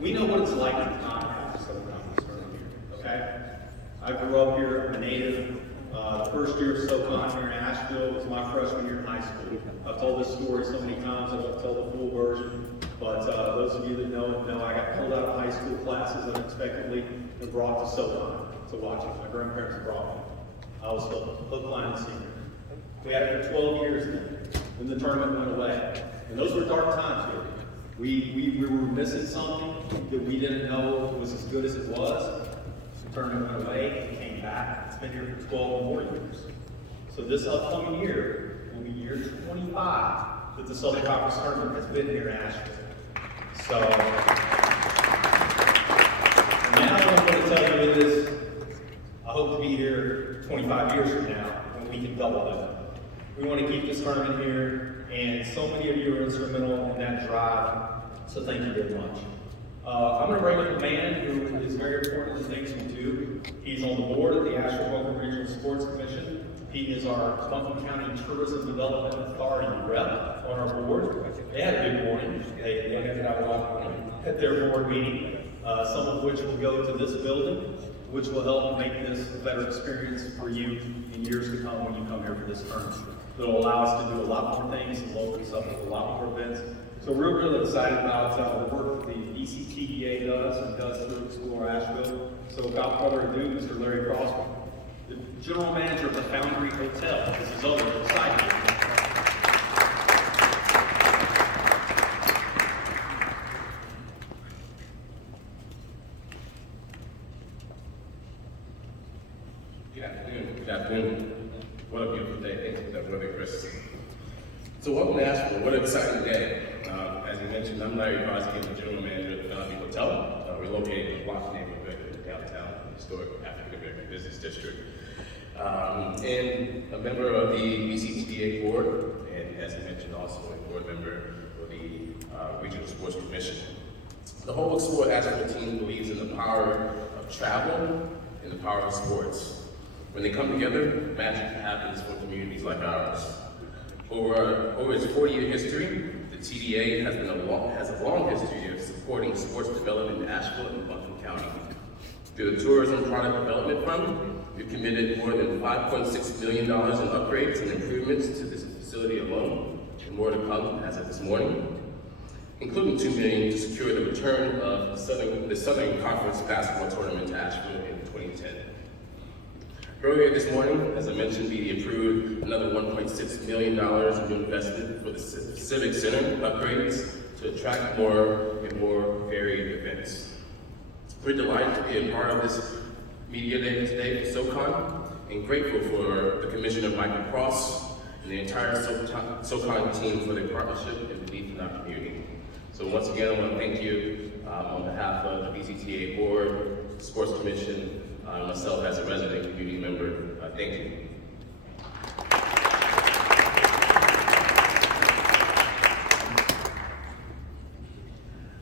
We know what it's like to not have a SoCon starting here, okay? I grew up here, I'm a native. The first year of SoCon here in Asheville was my freshman year in high school. I've told this story so many times, I won't tell the full version. But those of you that know I got pulled out of high school classes unexpectedly and brought to SoCon to watch it. My grandparents brought me. I was hook, line, and sinker. We had it for 12 years then the tournament went away. And those were dark times here. We were missing something that we didn't know was as good as it was. The tournament went away, it came back. It's been here for 12 more years. So this upcoming year will be year 25 that the Southern Conference Tournament has been here in Asheville. So, now what I'm going to tell you is, I hope to be here 25 years from now, when we can double that. We want to keep this tournament here, and so many of you are instrumental in that drive, so thank you very much. I'm going to bring up a man who is very important to the things we do. He's on the board of the Asheville Regional Sports Commission. He is our Buncombe County Tourism Development Authority rep on our board. They had a big morning. They handed out a lot of money at their board meeting, some of which will go to this building, which will help make this a better experience for you in years to come when you come here for this tournament. It'll allow us to do a lot more things and load us up with a lot more events. So we're really excited about the work the BCTDA does and does to explore Asheville. So without further ado, Mr. Larry Crossman, the General Manager of the Foundry Hotel. This is over. Excited. Good afternoon. What a beautiful day. Thank you for that weather, Chris. So welcome to Asheville. What an exciting day. As you mentioned, I'm Larry Crosby, the General Manager of the Foundry Hotel. We're located in the Block neighborhood in downtown, the historic African American Business District. And a member of the BCTDA board, and as I mentioned, also a board member of the Regional Sports Commission. The whole Explore Asheville team believes in the power of travel and the power of sports. When they come together, magic happens for communities like ours. Over its 40-year history, the TDA has a long history of supporting sports development in Asheville and Buncombe County. Through the Tourism Product Development Fund, we've committed more than $5.6 million in upgrades and improvements to this facility alone, and more to come as of this morning, including $2 million to secure the return of the Southern Conference basketball tournament to Asheville in 2010. Earlier this morning, as I mentioned, we approved another $1.6 million in new investment for the Civic Center upgrades to attract more and more varied events. We're delighted to be a part of this Media Day today for SoCon, and grateful for the Commissioner Michael Cross and the entire SoCon team for their partnership and belief in our community. So once again, I want to thank you on behalf of the BCTDA Board, Sports Commission, myself as a resident community member. Thank you.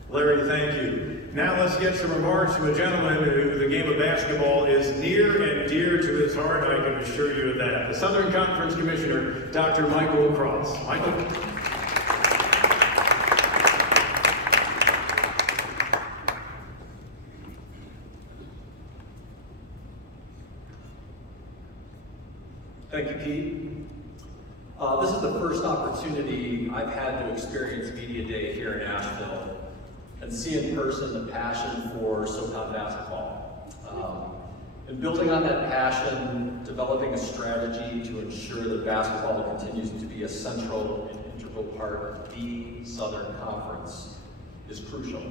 Larry, thank you. Now let's get some remarks from a gentleman who the game of basketball is near and dear to his heart, I can assure you of that. The Southern Conference Commissioner, Dr. Michael Cross. Michael. Thank you, Pete. This is the first opportunity I've had to experience Media Day here in Asheville and see in person the passion for SoCon basketball. And building on that passion, developing a strategy to ensure that basketball continues to be a central and integral part of the Southern Conference is crucial.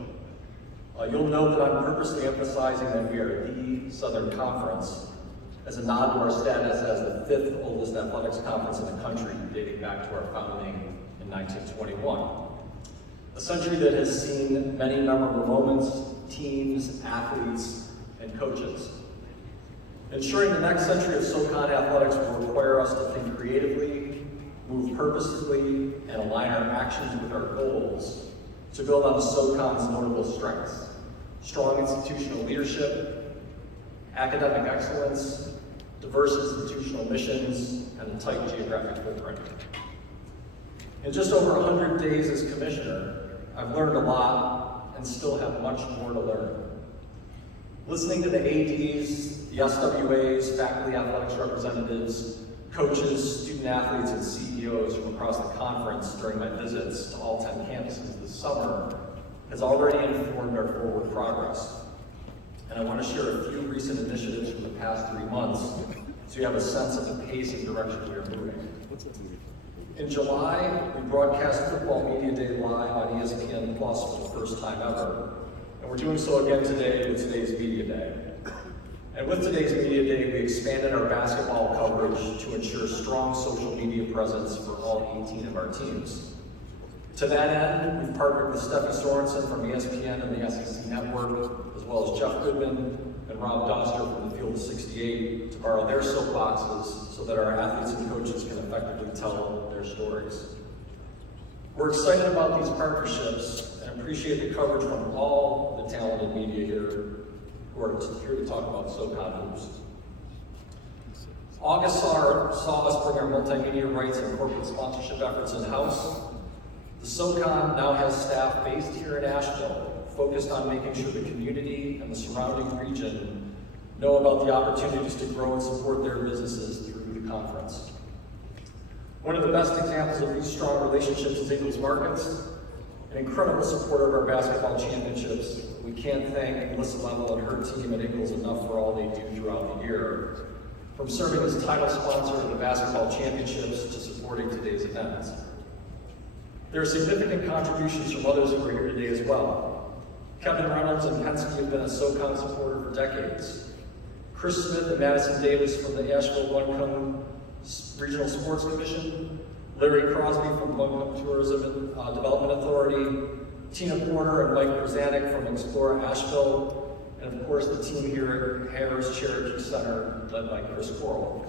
You'll note that I'm purposely emphasizing that we are the Southern Conference as a nod to our status as the 5th oldest athletics conference in the country, dating back to our founding in 1921. A century that has seen many memorable moments, teams, athletes, and coaches. Ensuring the next century of SoCon athletics will require us to think creatively, move purposefully, and align our actions with our goals to build on SoCon's notable strengths: strong institutional leadership, academic excellence, diverse institutional missions, and a tight geographic footprint. In just over 100 days as commissioner, I've learned a lot and still have much more to learn. Listening to the ADs, the SWAs, faculty athletics representatives, coaches, student athletes, and CEOs from across the conference during my visits to all 10 campuses this summer has already informed our forward progress. And I want to share a few recent initiatives from the past 3 months so you have a sense of the pace and direction we are moving. In July, we broadcast Football Media Day live on ESPN Plus for the first time ever. And we're doing so again today with today's Media Day. And with today's Media Day, we expanded our basketball coverage to ensure strong social media presence for all 18 of our teams. To that end, we've partnered with Steffi Sorensen from ESPN and the SEC Network, as well as Jeff Goodman and Rob Doster from the Field of 68 to borrow their soapboxes so that our athletes and coaches can effectively tell their stories. We're excited about these partnerships and appreciate the coverage from all the talented media here who are here to talk about SoCon hoops. August saw us bring our multimedia rights and corporate sponsorship efforts in-house. The SoCon now has staff based here in Asheville, focused on making sure the community and the surrounding region know about the opportunities to grow and support their businesses through the conference. One of the best examples of these strong relationships is Eagles Markets, an incredible supporter of our basketball championships. We can't thank Melissa Level and her team at Eagles enough for all they do throughout the year, from serving as title sponsor of the basketball championships to supporting today's events. There are significant contributions from others who are here today as well. Kevin Reynolds and Penske have been a SoCon supporter for decades. Chris Smith and Madison Davis from the Asheville Buncombe Regional Sports Commission, Larry Crosby from Buncombe Tourism and Development Authority, Tina Porter and Mike Brzanek from Explore Asheville, and of course the team here at Harris Cherokee Center led by Chris Corll.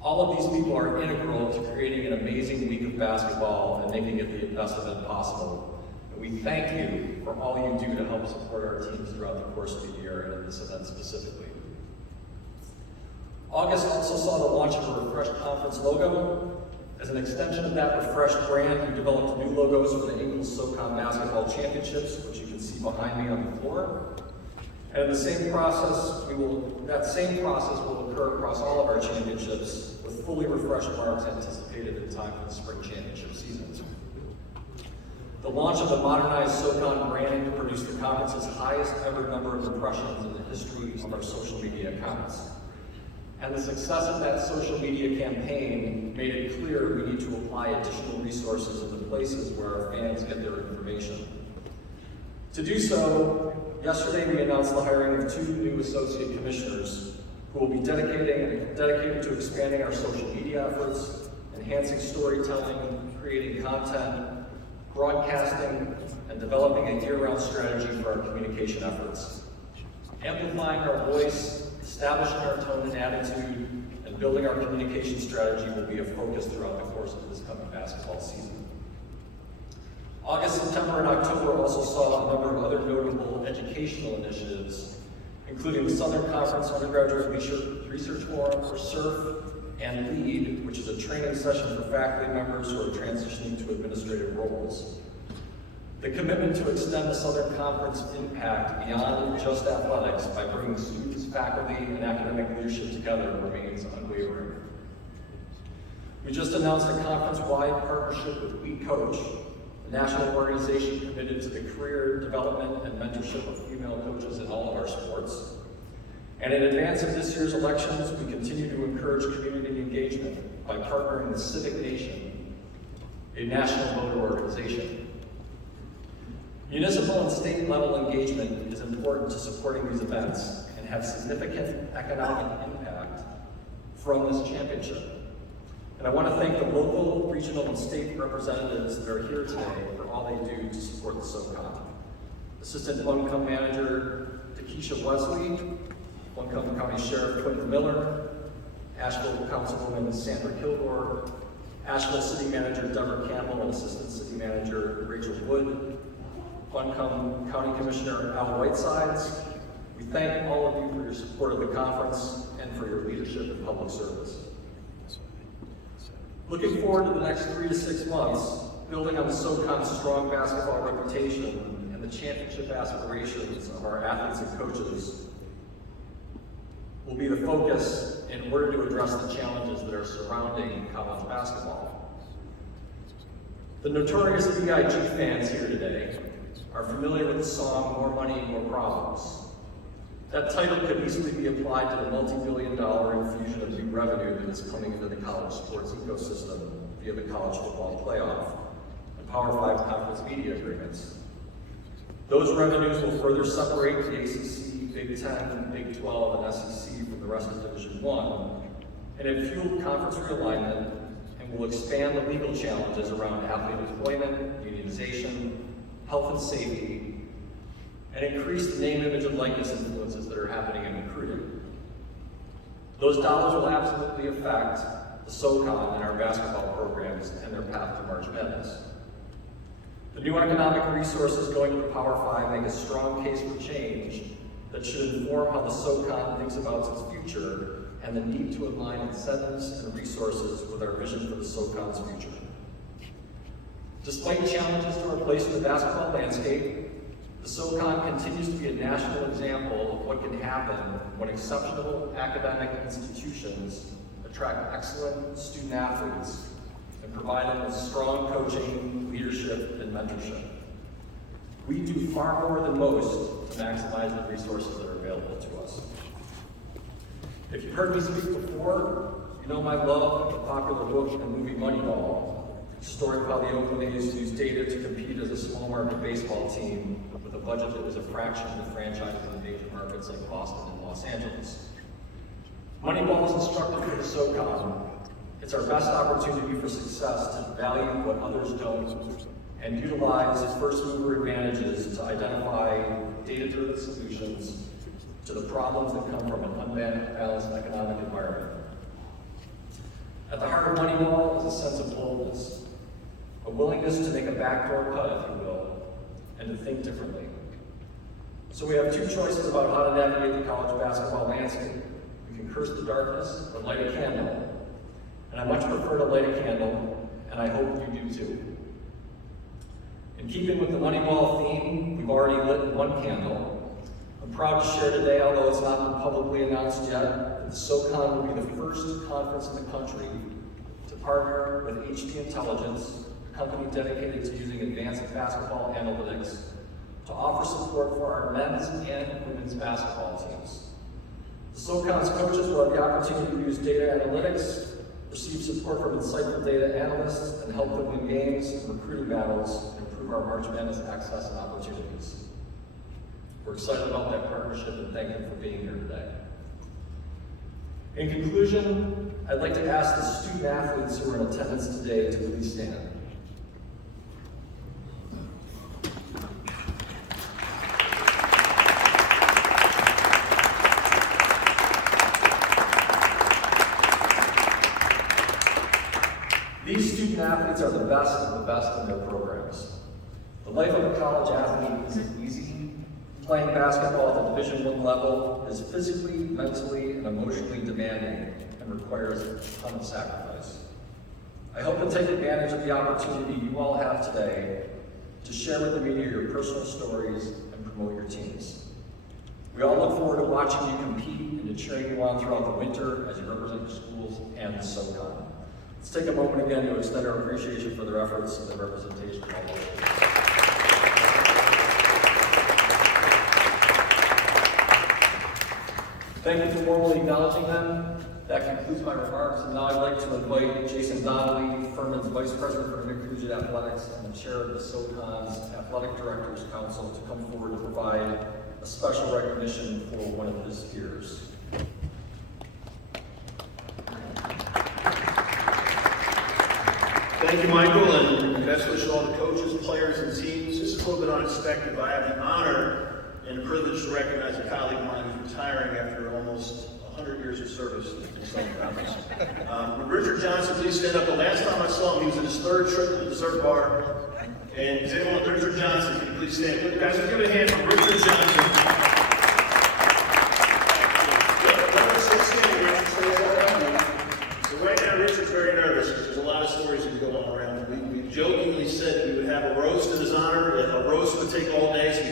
All of these people are integral to creating an amazing week of basketball and making it the best event possible. And we thank you for all you do to help support our teams throughout the course of the year and in this event specifically. August also saw the launch of a refreshed conference logo. As an extension of that refreshed brand, we developed new logos for the Eagles SoCon Basketball Championships, which you can see behind me on the floor. And that same process will occur across all of our championships with fully refreshed marks anticipated in time for the spring championship season. The launch of the modernized SoCon branding produced the conference's highest ever number of impressions in the history of our social media accounts. And the success of that social media campaign made it clear we need to apply additional resources in the places where our fans get their information. To do so, yesterday we announced the hiring of 2 new associate commissioners who will be dedicated to expanding our social media efforts, enhancing storytelling, creating content, broadcasting, and developing a year-round strategy for our communication efforts. Amplifying our voice, establishing our tone and attitude, and building our communication strategy will be a focus throughout the course of this coming basketball season. August, September, and October also saw a number of other notable educational initiatives, including the Southern Conference Undergraduate Research Forum, or SURF, and LEAD, which is a training session for faculty members who are transitioning to administrative roles. The commitment to extend the Southern Conference impact beyond just athletics by bringing students, faculty, and academic leadership together remains unwavering. We just announced a conference-wide partnership with We Coach, a national organization committed to the career development and mentorship of female coaches in all of our sports. And in advance of this year's elections, we continue to encourage community engagement by partnering with Civic Nation, a national voter organization. Municipal and state level engagement is important to supporting these events and have significant economic impact from this championship. And I want to thank the local, regional, and state representatives that are here today for all they do to support the SoCon. Assistant Buncombe Manager Takesha Wesley, Buncombe County Sheriff Quentin Miller, Asheville Councilwoman Sandra Kilgore, Asheville City Manager Deborah Campbell, and Assistant City Manager Rachel Wood, Buncombe County Commissioner Al Whitesides. We thank all of you for your support of the conference and for your leadership in public service. Looking forward to the next 3 to 6 months, building on the SoCon's strong basketball reputation and championship aspirations of our athletes and coaches will be the focus in order to address the challenges that are surrounding college basketball. The notorious BIG fans here today are familiar with the song More Money, More Problems. That title could easily be applied to the multi-billion-dollar infusion of new revenue that is coming into the college sports ecosystem via the college football playoff and Power 5 conference media agreements. Those revenues will further separate the ACC, Big 10, Big 12, and SEC from the rest of Division I, and it fueled conference realignment and will expand the legal challenges around athlete employment, unionization, health and safety, and increase the name, image, and likeness influences that are happening in recruiting. Those dollars will absolutely affect the SoCon and our basketball programs and their path to March Madness. The new economic resources going to Power 5 make a strong case for change that should inform how the SoCon thinks about its future and the need to align incentives and resources with our vision for the SoCon's future. Despite challenges to our place in the basketball landscape, the SoCon continues to be a national example of what can happen when exceptional academic institutions attract excellent student athletes and provide them with strong coaching, leadership, and mentorship. We do far more than most to maximize the resources that are available to us. If you've heard me speak before, you know my love of the popular book and movie Moneyball, a story of how the Oakland A's used data to compete as a small market baseball team with a budget that was a fraction of the franchises in major markets like Boston and Los Angeles. Moneyball is instructive for the SoCon. It's our best opportunity for success to value what others don't and utilize first mover advantages to identify data-driven solutions to the problems that come from an unbalanced economic environment. At the heart of Moneyball is a sense of boldness, a willingness to make a backdoor cut, if you will, and to think differently. So we have two choices about how to navigate the college basketball landscape. We can curse the darkness or light a candle. And I much prefer to light a candle, and I hope you do too. In keeping with the Moneyball theme, we've already lit one candle. I'm proud to share today, although it's not been publicly announced yet, that the SoCon will be the first conference in the country to partner with HD Intelligence, a company dedicated to using advanced basketball analytics to offer support for our men's and women's basketball teams. The SoCon's coaches will have the opportunity to use data analytics, receive support from insightful data analysts, and help them win games and recruiting battles and improve our March Madness access and opportunities. We're excited about that partnership and thank you for being here today. In conclusion, I'd like to ask the student athletes who are in attendance today to please stand. These student athletes are the best of the best in their programs. The life of a college athlete isn't easy. Playing basketball at the Division I level is physically, mentally, and emotionally demanding and requires a ton of sacrifice. I hope to take advantage of the opportunity you all have today to share with the media your personal stories and promote your teams. We all look forward to watching you compete and to cheering you on throughout the winter as you represent your schools and the SoCon. Let's take a moment again to extend our appreciation for their efforts and their representation all over. Thank you for formally acknowledging them. That concludes my remarks, and now I'd like to invite Jason Donnelly, Furman's Vice President for Intercollegiate Athletics and the Chair of the SoCon's Athletic Directors Council, to come forward to provide a special recognition for one of his peers. Thank you, Michael, and best wishes to all the coaches, players, and teams. This is a little bit unexpected, but I have the honor and the privilege to recognize a colleague of mine who's retiring after almost 100 years of service in Southern Conference. Richard Johnson, please stand up. The last time I saw him, he was in his third trip to the dessert bar. And is anyone, Richard Johnson, can you please stand? Look, guys, let's give it a hand for Richard Johnson. So right now, Richard's very nervous because there's a lot of stories that go on around. We jokingly said we would have a roast in his honor. A roast would take all day, so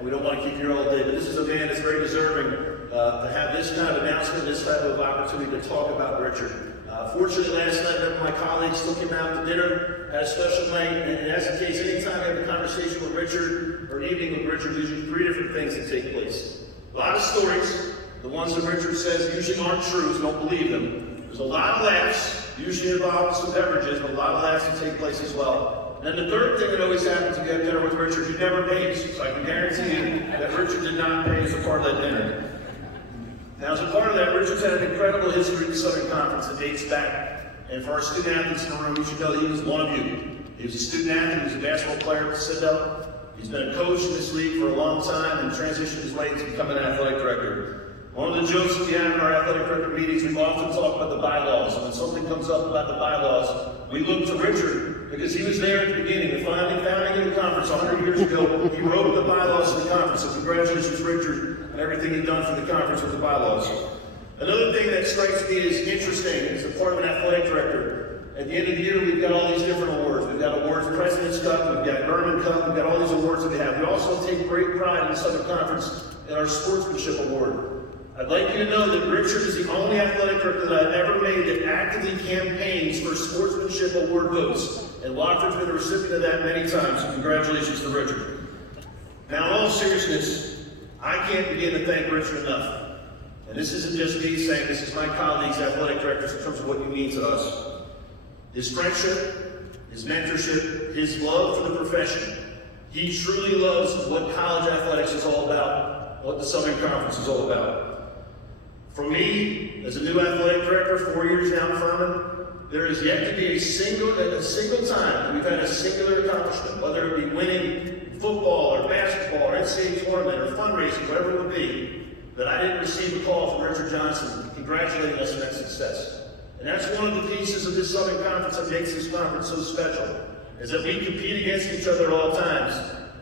and we don't want to keep you here all day, but this is a man that's very deserving to have this kind of announcement, this type of opportunity to talk about Richard. Fortunately, last night, one of my colleagues took him out to dinner, had a special night, and as the case, anytime you have a conversation with Richard or an evening with Richard, there's usually 3 different things that take place. A lot of stories. The ones that Richard says usually aren't true, so don't believe them. There's a lot of laughs, usually involved some beverages, but a lot of laughs that take place as well. And then the third thing that always happens if you have dinner with Richard, he never pays. So I can guarantee you that Richard did not pay as a part of that dinner. Now, as a part of that, Richard's had an incredible history at the Southern Conference that dates back. And for our student athletes in the room, you should know that he was one of you. He was a student athlete, he was a basketball player at the Citadel. He's been a coach in this league for a long time and transitioned his way to becoming an athletic director. One of the jokes that we have in our athletic director meetings, we often talk about the bylaws. And when something comes up about the bylaws, we look to Richard because he was there at the beginning. The founding of the conference 100 years ago, he wrote the bylaws of the conference. So congratulations, Richard, on everything you've done for the conference with the bylaws. Another thing that strikes me as interesting as a part of an athletic director, at the end of the year, we've got all these different awards. We've got awards, President's Cup, we've got Berman Cup, we've got all these awards that we have. We also take great pride in the Southern Conference in our Sportsmanship Award. I'd like you to know that Richard is the only athletic director that I've ever made that actively campaigns for Sportsmanship Award votes. And Wofford's been a recipient of that many times, so congratulations to Richard. Now, in all seriousness, I can't begin to thank Richard enough. And this isn't just me saying, this is my colleagues, athletic directors, in terms of what you mean to us. His friendship, his mentorship, his love for the profession. He truly loves what college athletics is all about, what the Southern Conference is all about. For me, as a new athletic director, 4 years now in Furman, there is yet to be a single time that we've had a singular accomplishment, whether it be winning football or basketball or NCAA tournament or fundraising, whatever it would be, that I didn't receive a call from Richard Johnson congratulating us on that success. And that's one of the pieces of this Southern Conference that makes this conference so special, is that we compete against each other at all times.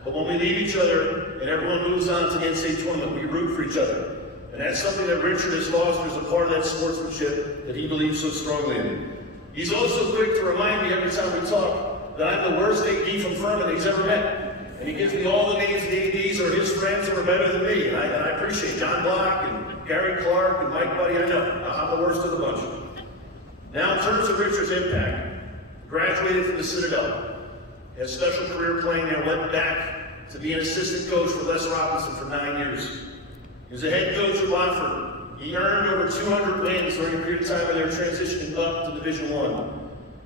But when we leave each other and everyone moves on to the NCAA tournament, we root for each other. And that's something that Richard has fostered as a part of that sportsmanship that he believes so strongly in. He's also quick to remind me every time we talk that I'm the worst AD from Furman he's ever met. And he gives me all the names of the ADs or his friends that are better than me. And I appreciate John Block and Gary Clark and Mike Buddy. I know I'm the worst of the bunch. Now, in terms of Richard's impact, graduated from the Citadel, had a special career playing there, went back to be an assistant coach for Les Robinson for 9 years. He was a head coach at Wofford. He earned over 200 wins during a period of time when they were transitioning up to Division I.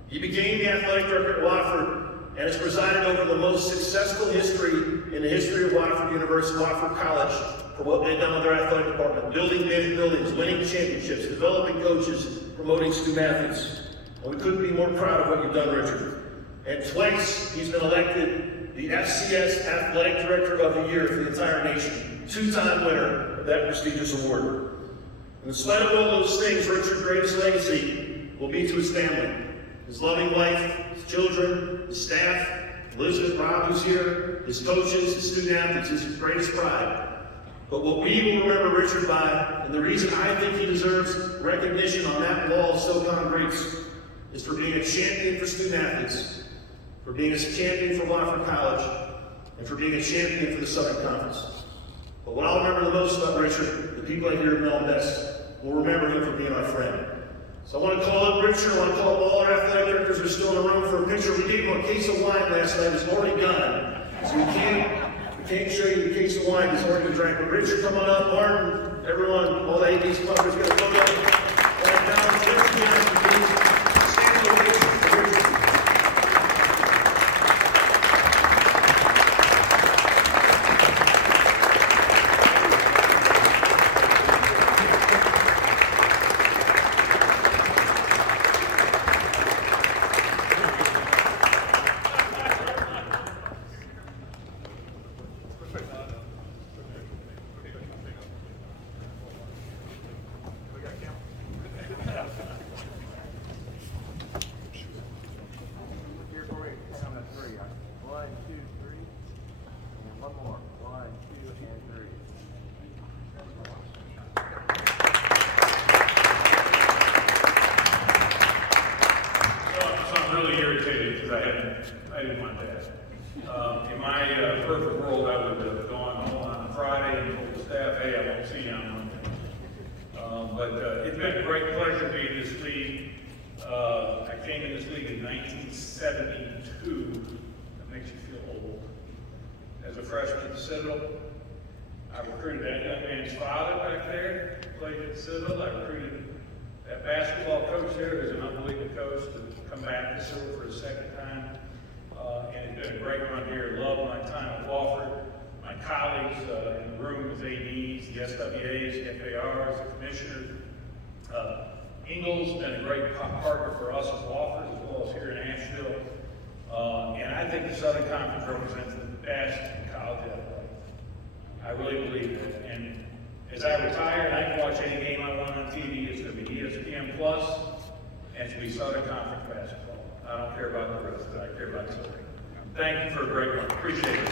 He became the athletic director at Wofford and has presided over the most successful history in the history of Wofford University, Wofford College, for what they've done with their athletic department, building big buildings, winning championships, developing coaches, promoting student athletes. And we couldn't be more proud of what you've done, Richard. And twice he's been elected the FCS Athletic Director of the Year for the entire nation, 2-time winner of that prestigious award. And in spite of all those things, Richard's greatest legacy will be to his family, his loving wife, his children, his staff, Elizabeth, Rob, who's here, his coaches, his student athletes, his greatest pride. But what we will remember Richard by, and the reason I think he deserves recognition on that wall of SoCon greats, is for being a champion for student athletes, for being a champion for Wofford College, and for being a champion for the Southern Conference. But what I'll remember the most about Richard, the people I hear know him best, will remember him for being our friend. So I want to call up Richard, I want to call up all our athletic directors who are still in the room for a picture. We gave him a case of wine last night, it's already gone. So we can't show you the case of wine that's already been drank. But Richard, come on up, Martin, everyone, all the ADs, clubbers, get a photo. And now, Richard Johnson, please stand ovation for Richard. I didn't want that. In my perfect world, I would have gone home on Friday and told the staff, hey, I won't see you on Monday. But it's been a great pleasure being in this league. I came in this league in 1972. That makes you feel old. As a freshman at the Citadel, I recruited that young man's father back there, played at the Citadel. I recruited that basketball coach there, who's an unbelievable coach, to come back to Citadel for a second time. And it's been a great run here. Love my time at Wofford. My colleagues in the room as ADs, the SWAs, the FARs, the commissioners. Ingles been a great partner for us at Wofford as well as here in Asheville. And I think the Southern Conference represents the best in college athletics. I really believe that. And as I retire and I can watch any game I want on TV, it's going to be ESPN Plus, and it's going to be Southern Conference basketball. I don't care about the rest of it. I care about Southern. Thank you for a great one. Appreciate it.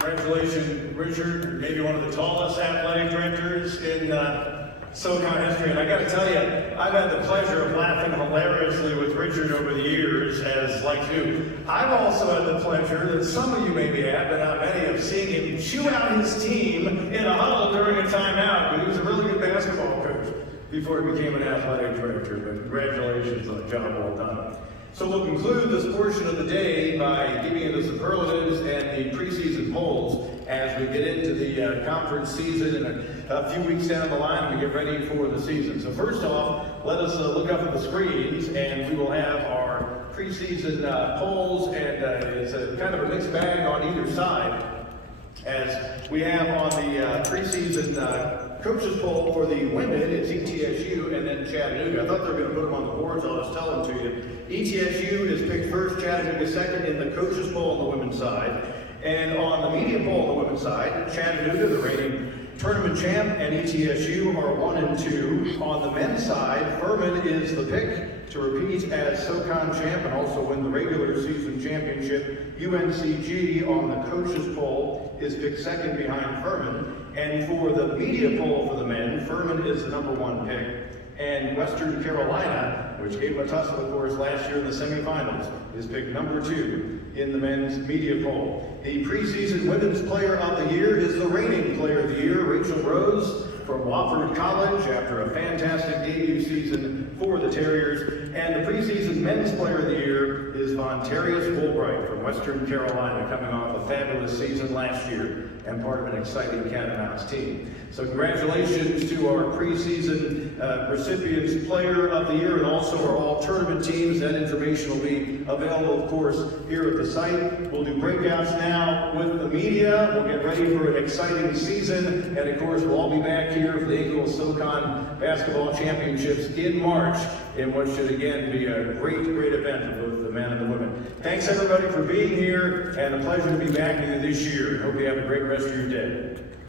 Congratulations, Richard, maybe one of the tallest athletic directors in SoCon history. And I got to tell you, I've had the pleasure of laughing hilariously with Richard over the years, as like you. I've also had the pleasure that some of you maybe have, but not many, of seeing him chew out his team in a huddle during a timeout. But he was a really good basketball coach before he became an athletic director. But congratulations on a job well done. So we'll conclude this portion of the day by giving you the superlatives and the preseason polls as we get into the conference season and a few weeks down the line and we get ready for the season. So first off, let us look up at the screens and we will have our preseason polls, and it's a kind of a mixed bag on either side. As we have on the preseason coaches poll for the women, it's ETSU and then Chattanooga. I thought they were going to put them on the boards, I'll just tell them to you. ETSU is picked first, Chattanooga second in the coaches poll on the women's side. And on the media poll on the women's side, Chattanooga, the reigning tournament champ, and ETSU are 1 and 2. On the men's side, Furman is the pick to repeat as SoCon champ and also win the regular season championship. UNCG on the coaches poll is picked second behind Furman. And for the media poll for the men, Furman is the #1 pick. And Western Carolina, which gave a tussle, of course, last year in the semifinals, is picked #2 in the men's media poll. The preseason women's player of the year is the reigning player of the year, Rachel Rose from Wofford College, after a fantastic debut season for the Terriers. And the preseason men's player of the year is Vontarius Fulbright from Western Carolina, coming off a fabulous season last year and part of an exciting Cat and Mouse team. So congratulations to our preseason recipients, player of the year, and also our all tournament teams. That information will be available, of course, here at the site. We'll do breakouts now with the media. We'll get ready for an exciting season. And of course, we'll all be back here for the Eagle SoCon Basketball Championships in March, in what should again be a great, great event for both the men and the women. Thanks everybody for being here, and a pleasure to be back with you this year. Hope you have a great rest of your day.